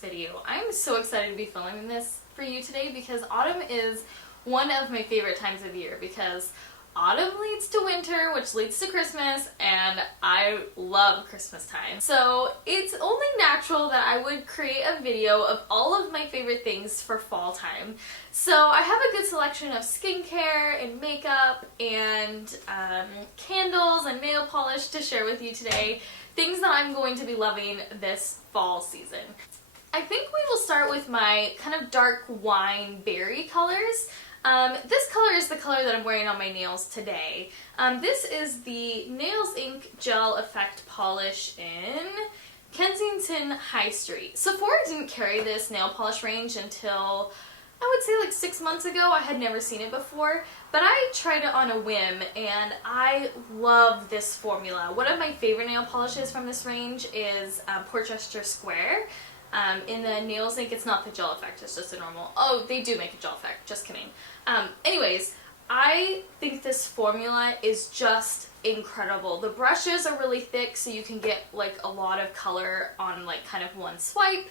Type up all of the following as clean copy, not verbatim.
video. I'm so excited to be filming this for you today because autumn is one of my favorite times of year because autumn leads to winter, which leads to Christmas, and I love Christmas time. So it's only natural that I would create a video of all of my favorite things for fall time. So I have a good selection of skincare and makeup and candles and nail polish to share with you today. Things that I'm going to be loving this fall season. I think we will start with my kind of dark wine berry colors. This color is the color that I'm wearing on my nails today. This is the Nails Ink Gel Effect Polish in Kensington High Street. Sephora didn't carry this nail polish range until I would say like 6 months ago. I had never seen it before, but I tried it on a whim and I love this formula. One of my favorite nail polishes from this range is Porchester Square. In the Nails Ink, it's not the gel effect, it's just a normal, oh, they do make a gel effect, just kidding. Anyways, I think this formula is just incredible. The brushes are really thick, so you can get like a lot of color on like kind of one swipe,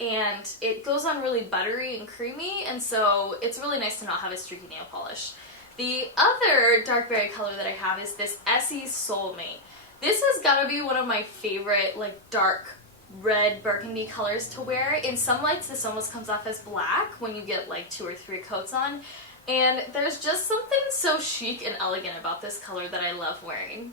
and it goes on really buttery and creamy, and so it's really nice to not have a streaky nail polish. The other dark berry color that I have is this Essie Soulmate. This has got to be one of my favorite like dark red burgundy colors to wear. In some lights this almost comes off as black when you get like 2 or 3 coats on, and there's just something so chic and elegant about this color that I love wearing.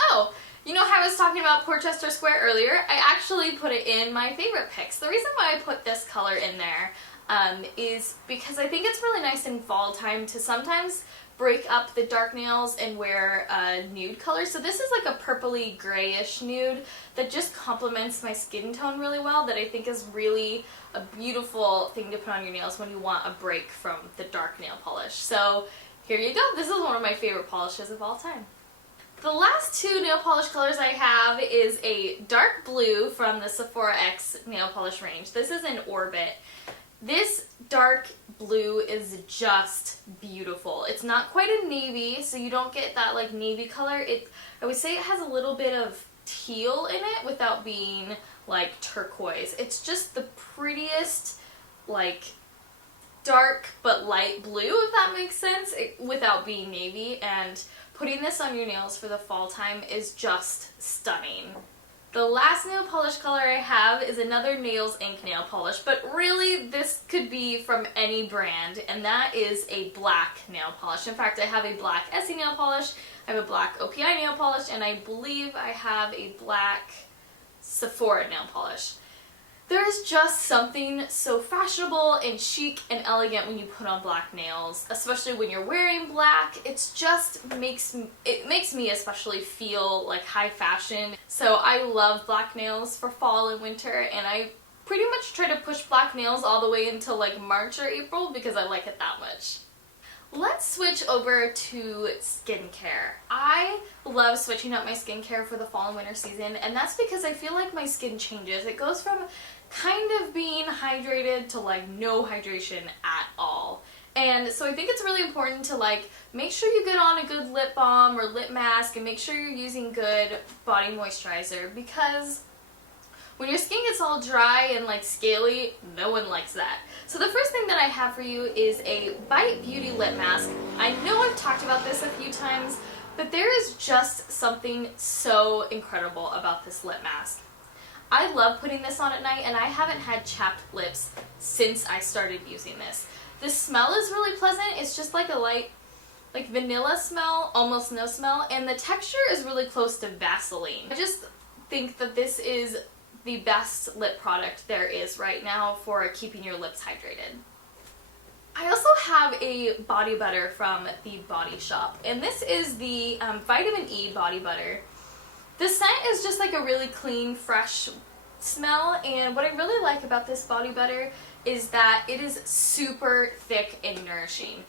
Oh, you know how I was talking about Porchester Square earlier? I actually put it in my favorite picks. The reason why I put this color in there is because I think it's really nice in fall time to sometimes break up the dark nails and wear a nude color. So this is like a purpley grayish nude that just complements my skin tone really well, that I think is really a beautiful thing to put on your nails when you want a break from the dark nail polish. So here you go. This is one of my favorite polishes of all time. The last 2 nail polish colors I have is a dark blue from the Sephora X nail polish range. This is in Orbit. This dark blue is just beautiful. It's not quite a navy, so you don't get that like navy color. I would say it has a little bit of teal in it without being like turquoise. It's just the prettiest like dark but light blue, if that makes sense, without being navy, and putting this on your nails for the fall time is just stunning. The last nail polish color I have is another Nails Ink nail polish, but really this could be from any brand, and that is a black nail polish. In fact, I have a black Essie nail polish, I have a black OPI nail polish, and I believe I have a black Sephora nail polish. There's just something so fashionable and chic and elegant when you put on black nails, especially when you're wearing black. It's just makes me especially feel like high fashion. So I love black nails for fall and winter, and I pretty much try to push black nails all the way until like March or April because I like it that much. Let's switch over to skincare. I love switching up my skincare for the fall and winter season, and that's because I feel like my skin changes. It goes from kind of being hydrated to like no hydration at all. And so I think it's really important to like make sure you get on a good lip balm or lip mask, and make sure you're using good body moisturizer, because when your skin gets all dry and like scaly, no one likes that. So the first thing that I have for you is a Bite Beauty lip mask. I know I've talked about this a few times, but there is just something so incredible about this lip mask. I love putting this on at night, and I haven't had chapped lips since I started using this. The smell is really pleasant. It's just like a light, like vanilla smell, almost no smell, and the texture is really close to Vaseline. I just think that this is the best lip product there is right now for keeping your lips hydrated. I also have a body butter from the Body Shop, and this is the Vitamin E body butter. The scent is just like a really clean, fresh smell, and what I really like about this body butter is that it is super thick and nourishing.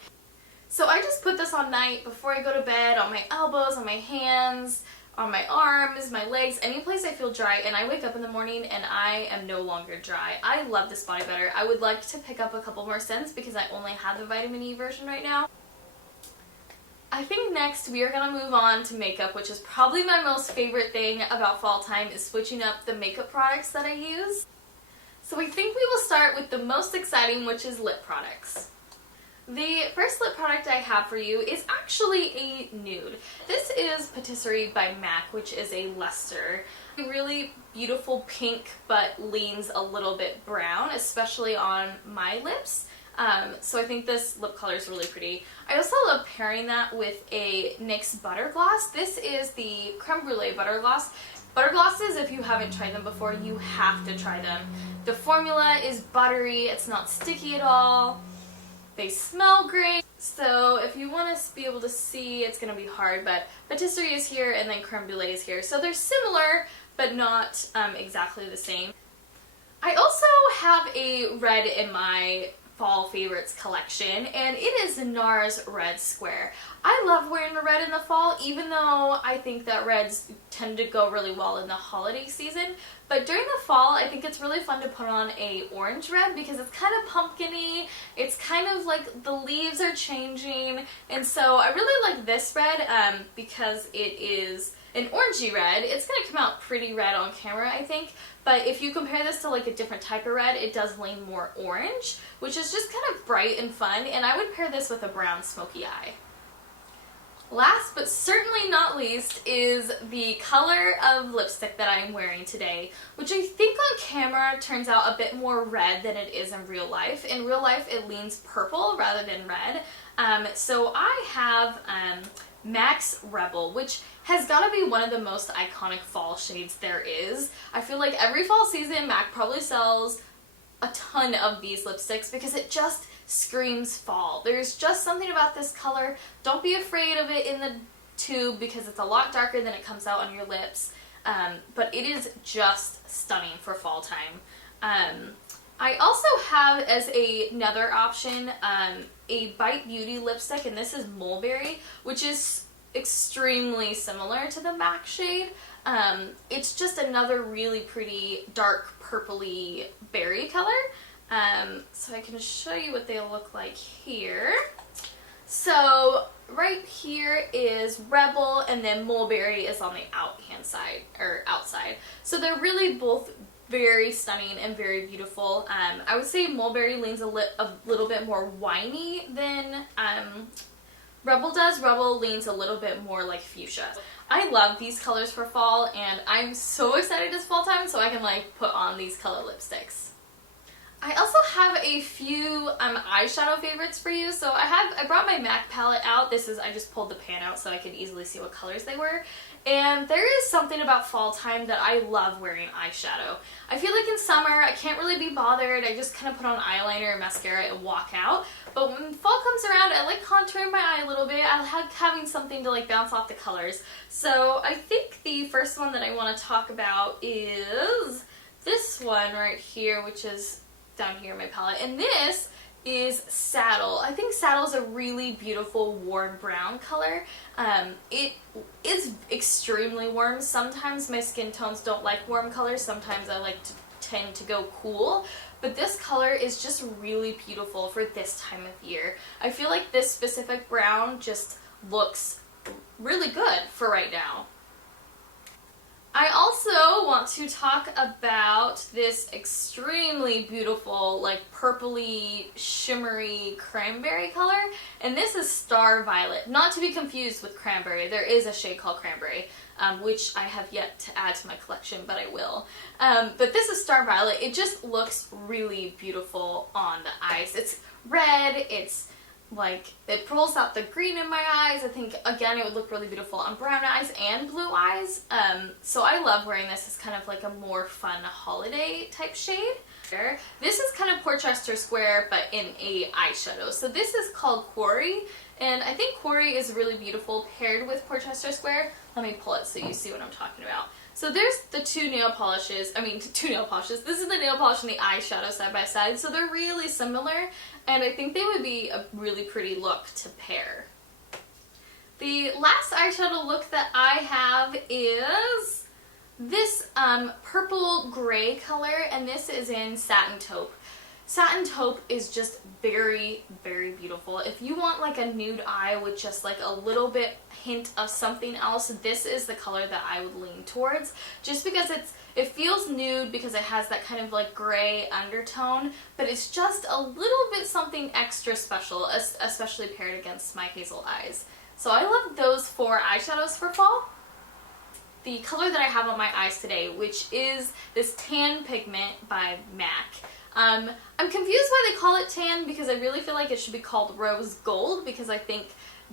So I just put this on night before I go to bed, on my elbows, on my hands, on my arms, my legs, any place I feel dry, and I wake up in the morning and I am no longer dry. I love this body butter. I would like to pick up a couple more scents because I only have the vitamin E version right now. I think next we are going to move on to makeup, which is probably my most favorite thing about fall time, is switching up the makeup products that I use. So I think we will start with the most exciting, which is lip products. The first lip product I have for you is actually a nude. This is Patisserie by MAC, which is a luster. A really beautiful pink, but leans a little bit brown, especially on my lips. So I think this lip color is really pretty. I also love pairing that with a NYX Butter Gloss. This is the Creme Brulee Butter Gloss. Butter glosses, if you haven't tried them before, you have to try them. The formula is buttery, it's not sticky at all. They smell great, so if you want to be able to see, it's going to be hard, but Patisserie is here and then Creme Brulee is here. So they're similar, but not exactly the same. I also have a red in my fall favorites collection, and it is Nars Red Square. I love wearing the red in the fall, even though I think that reds tend to go really well in the holiday season. But during the fall, I think it's really fun to put on a orange red because it's kind of pumpkin-y. It's kind of like the leaves are changing, and so I really like this red because it is an orangey red. It's going to come out pretty red on camera, I think, but if you compare this to like a different type of red, it does lean more orange, which is just kind of bright and fun, and I would pair this with a brown smoky eye. Last but certainly not least is the color of lipstick that I'm wearing today, which I think on camera turns out a bit more red than it is in real life. In real life it leans purple rather than red. So I have MAC's Rebel, which has got to be one of the most iconic fall shades there is. I feel like every fall season MAC probably sells a ton of these lipsticks because it just screams fall. There's just something about this color. Don't be afraid of it in the tube because it's a lot darker than it comes out on your lips, but it is just stunning for fall time. I also have as another option a Bite Beauty lipstick, and this is Mulberry, which is extremely similar to the MAC shade. It's just another really pretty dark purpley berry color. So I can show you what they look like here. So right here is Rebel, and then Mulberry is on the outside. So they're really both very stunning and very beautiful. I would say Mulberry leans a little bit more winey than Rebel does. Rebel leans a little bit more like fuchsia. I love these colors for fall, and I'm so excited it's fall time so I can like put on these color lipsticks. I also have a few eyeshadow favorites for you. So I brought my MAC palette out. I just pulled the pan out so I could easily see what colors they were. And there is something about fall time that I love wearing eyeshadow. I feel like in summer I can't really be bothered. I just kind of put on eyeliner and mascara and walk out. But when fall comes around, I like contouring my eye a little bit. I like having something to like bounce off the colors. So I think the first one that I want to talk about is this one right here, which is down here in my palette, and this is Saddle. I think Saddle is a really beautiful warm brown color. It is extremely warm. Sometimes my skin tones don't like warm colors. Sometimes I like to tend to go cool, but this color is just really beautiful for this time of year. I feel like this specific brown just looks really good for right now. I also want to talk about this extremely beautiful, like purpley, shimmery cranberry color, and this is Star Violet. Not to be confused with cranberry. There is a shade called cranberry, which I have yet to add to my collection, but I will. But this is Star Violet. It just looks really beautiful on the eyes. It's red, it pulls out the green in my eyes. I think, again, it would look really beautiful on brown eyes and blue eyes. So I love wearing this as kind of like a more fun holiday type shade. This is kind of Porchester Square, but in a eyeshadow. So this is called Quarry, and I think Quarry is really beautiful paired with Porchester Square. Let me pull it so you see what I'm talking about. So there's the two nail polishes. This is the nail polish and the eyeshadow side by side. So they're really similar, and I think they would be a really pretty look to pair. The last eyeshadow look that I have is this purple gray color, and this is in Satin Taupe. Satin Taupe is just very, very beautiful. If you want like a nude eye with just like a little bit hint of something else, this is the color that I would lean towards, just because it feels nude because it has that kind of like gray undertone, but it's just a little bit something extra special, especially paired against my hazel eyes. So I love those 4 eyeshadows for fall. The color that I have on my eyes today, which is this Tan Pigment by MAC. I'm confused why they call it tan, because I really feel like it should be called rose gold, because I think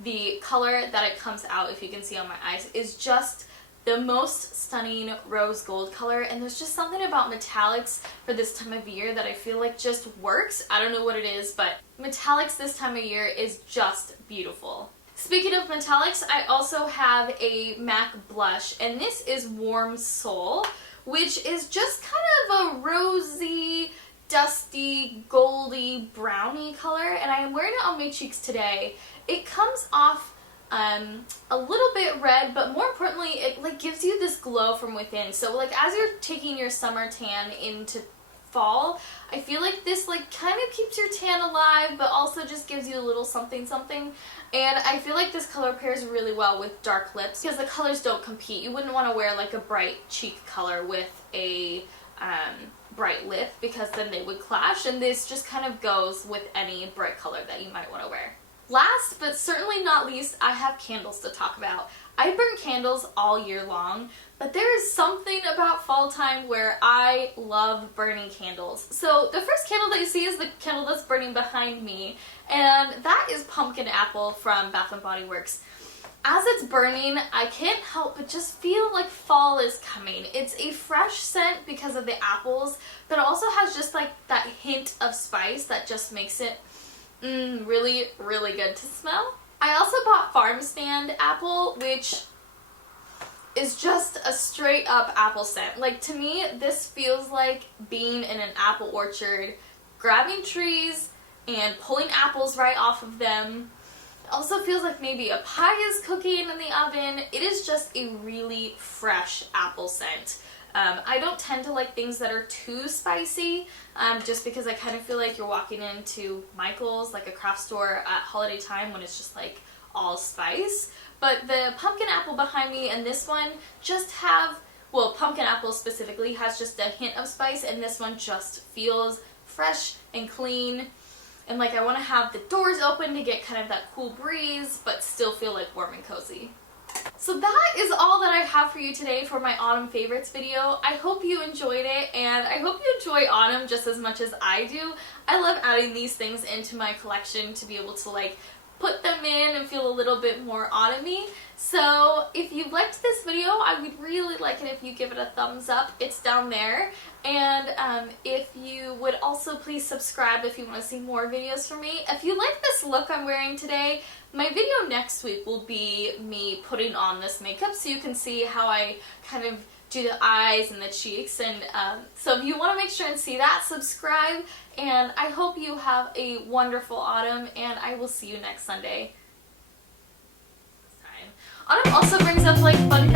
the color that it comes out, if you can see on my eyes, is just the most stunning rose gold color, and there's just something about metallics for this time of year that I feel like just works. I don't know what it is, but metallics this time of year is just beautiful. Speaking of metallics, I also have a MAC blush, and this is Warm Soul, which is just kind of a rosy, dusty, goldy, browny color, and I am wearing it on my cheeks today. It comes off a little bit red, but more importantly, it like gives you this glow from within. So like as you're taking your summer tan into fall, I feel like this like kind of keeps your tan alive, but also just gives you a little something something. And I feel like this color pairs really well with dark lips, because the colors don't compete. You wouldn't want to wear like a bright cheek color with a bright lip, because then they would clash, and this just kind of goes with any bright color that you might want to wear. Last but certainly not least, I have candles to talk about. I burn candles all year long, but there is something about fall time where I love burning candles. So the first candle that you see is the candle that's burning behind me, and that is Pumpkin Apple from Bath & Body Works. As it's burning, I can't help but just feel like fall is coming. It's a fresh scent because of the apples, but it also has just like that hint of spice that just makes it really, really good to smell. I also bought Farmstand apple, which is just a straight up apple scent. Like, to me, this feels like being in an apple orchard, grabbing trees and pulling apples right off of them. It also feels like maybe a pie is cooking in the oven. It is just a really fresh apple scent. I don't tend to like things that are too spicy, just because I kind of feel like you're walking into Michael's, like a craft store at holiday time, when it's just like all spice. But the pumpkin apple behind me and this one just have, well, pumpkin apple specifically has just a hint of spice, and this one just feels fresh and clean. And like I want to have the doors open to get kind of that cool breeze, but still feel like warm and cozy. So that is all that I have for you today for my autumn favorites video. I hope you enjoyed it, and I hope you enjoy autumn just as much as I do. I love adding these things into my collection to be able to like put them in and feel a little bit more autumny. So if you liked this video, I would really like it if you give it a thumbs up. It's down there. And if you would also please subscribe if you want to see more videos from me. If you like this look I'm wearing today, my video next week will be me putting on this makeup, so you can see how I kind of do the eyes and the cheeks. And so if you want to make sure and see that, subscribe. And I hope you have a wonderful autumn, and I will see you next Sunday. Autumn also brings up like fun